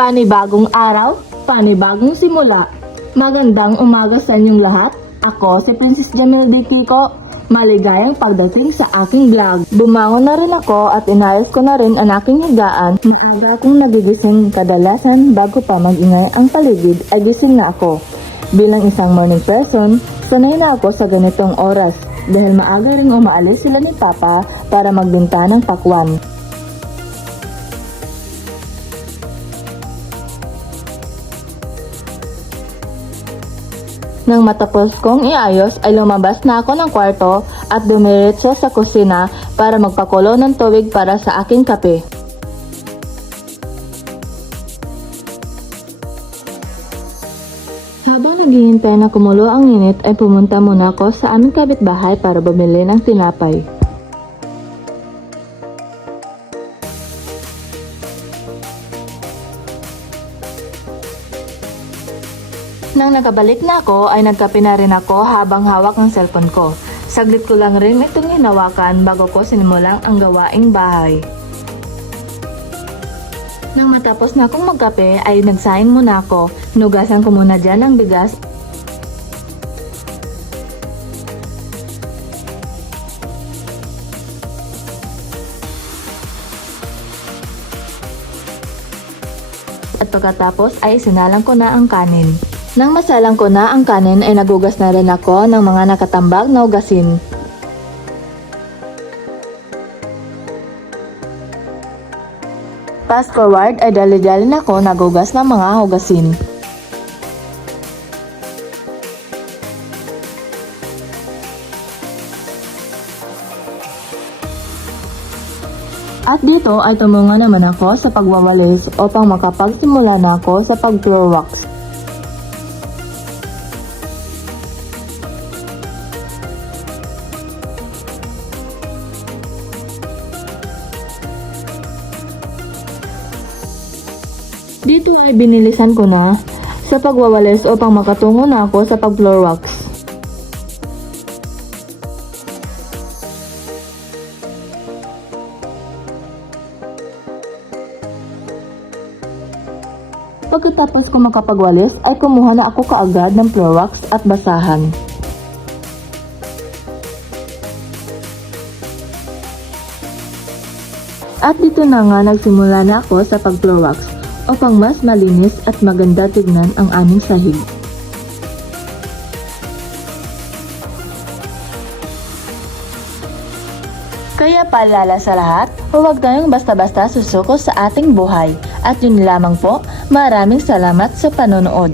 Panibagong araw, panibagong simula. Magandang umaga sa inyong lahat. Ako si Princess Jamil D. Kiko. Maligayang pagdating sa aking vlog. Bumangon na rin ako at inayos ko na rin ang aking higaan. Maaga akong nagigising kadalasan bago pa magingay ang paligid ay gising na ako. Bilang isang morning person, sanay na ako sa ganitong oras dahil maaga ring umaalis sila ni Papa para magbenta ng pakwan. Nang matapos kong iayos ay lumabas na ako ng kwarto at dumiretso sa kusina para magpakulo ng tubig para sa aking kape. Habang naghihintay na kumulo ang init ay pumunta muna ako sa aming kapitbahay para bumili ng tinapay. Nang nakabalik na ako ay nagkape na rin ako habang hawak ng cellphone ko. Saglit ko lang rin itong hinawakan bago ko sinimulang ang gawaing bahay. Nang matapos na akong magkape ay nagsaing muna ako. Nugasan ko muna dyan ang bigas at pagkatapos ay sinalang ko na ang kanin. Nang masalang ko na ang kanin ay nagugas na rin ako ng mga nakatambag na ugasin. Fast forward ay dali-dali na ako nagugas ng mga hugasin. At dito ay tumunga naman ako sa pagwawalis upang makapagsimula na ako sa pag-floor wax. Dito ay binilisan ko na sa pagwawalis upang makatungo na ako sa pag-floor wax. Pagkatapos ko makapagwalis ay kumuha na ako kaagad ng floor wax at basahan. At dito na nga nagsimula na ako sa pag-floor wax upang mas malinis at maganda tignan ang aming sahig. Kaya paalala sa lahat, huwag tayong basta-basta susuko sa ating buhay. At yun lamang po, maraming salamat sa panonood.